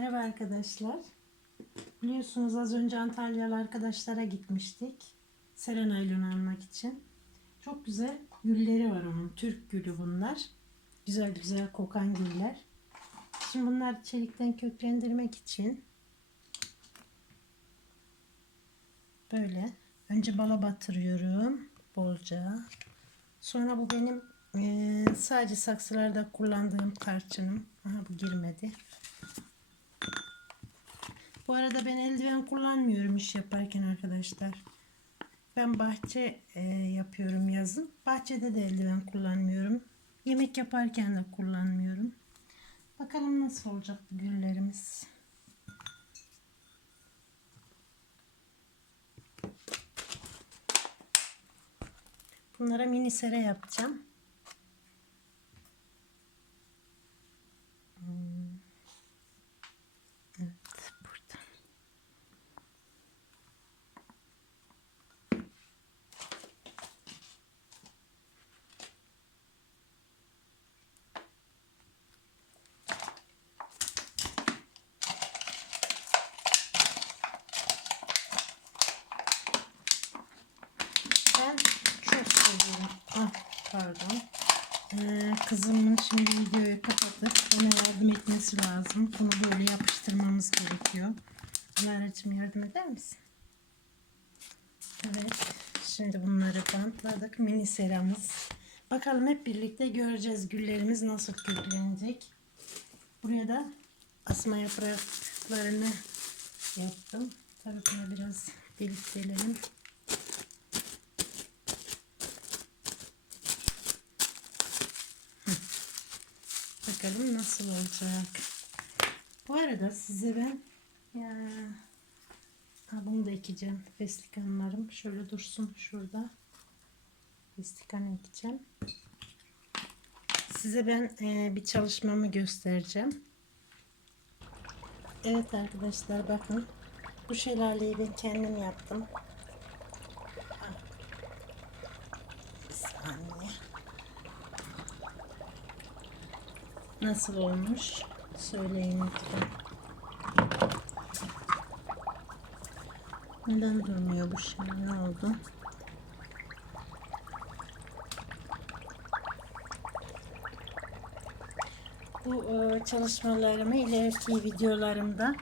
Merhaba arkadaşlar. Biliyorsunuz az önce Antalyalı arkadaşlara gitmiştik. Serenaylon almak için. Çok güzel gülleri var onun. Türk gülü bunlar. Güzel güzel kokan güller. Şimdi bunları çelikten köklendirmek için böyle önce bala batırıyorum bolca. Sonra bu benim sadece saksılarda kullandığım tarçınım. Aha bu girmedi. Bu arada ben eldiven kullanmıyorum iş yaparken arkadaşlar. Ben bahçe e, yapıyorum yazın. Bahçede de eldiven kullanmıyorum. Yemek yaparken de kullanmıyorum. Bakalım nasıl olacak güllerimiz. Bunlara mini sere yapacağım. Hmm. Evet, burada. Ben seviyorum. Ah pardon. Ee, kızımın şimdi videoyu kapatıp bana yardım etmesi lazım. Bunu böyle yapıştırmamız gerekiyor. Lara'cığım yardım eder misin? Evet. Şimdi bunları bantladık. Mini seramız. Bakalım hep birlikte göreceğiz güllerimiz nasıl köklenecek. Buraya da asma yapraklarını yaptım. Tabii buna biraz delik delelim. Bakalım nasıl olacak. Bu arada size ben ya, ha, bunu da ekeceğim. Festikanlarım şöyle dursun şurada. Festikan ekeceğim. Size ben e, bir çalışmamı göstereceğim. Evet arkadaşlar bakın. Bu şelaleyi ben kendim yaptım. Ha. Bir saniye. Nasıl olmuş? Söyleyin lütfen. Neden durmuyor bu şey? Ne oldu? Bu e, çalışmalarımı ileriki videolarımda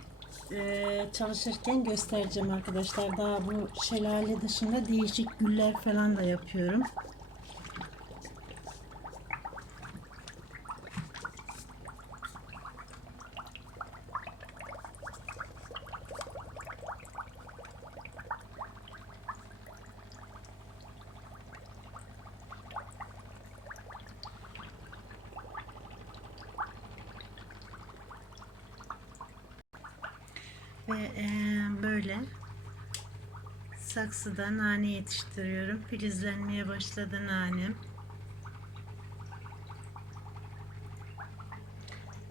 e, çalışırken göstereceğim arkadaşlar. Daha bu şelale dışında değişik güller falan da yapıyorum. Ve eee, böyle saksıda nane yetiştiriyorum. Filizlenmeye başladı nanem.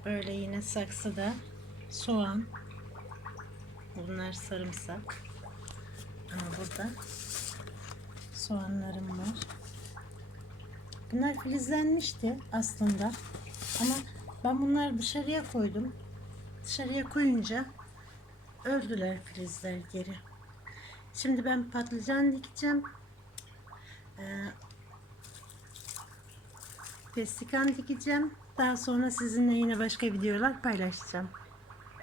Böyle yine saksıda soğan. Bunlar sarımsak. Ama burada soğanlarım var. Bunlar filizlenmişti aslında. Ama ben bunları dışarıya koydum. Dışarıya koyunca öldüler filizler geri. Şimdi ben patlıcan dikeceğim. Ee, festikan dikeceğim. Daha sonra sizinle yine başka videolar paylaşacağım.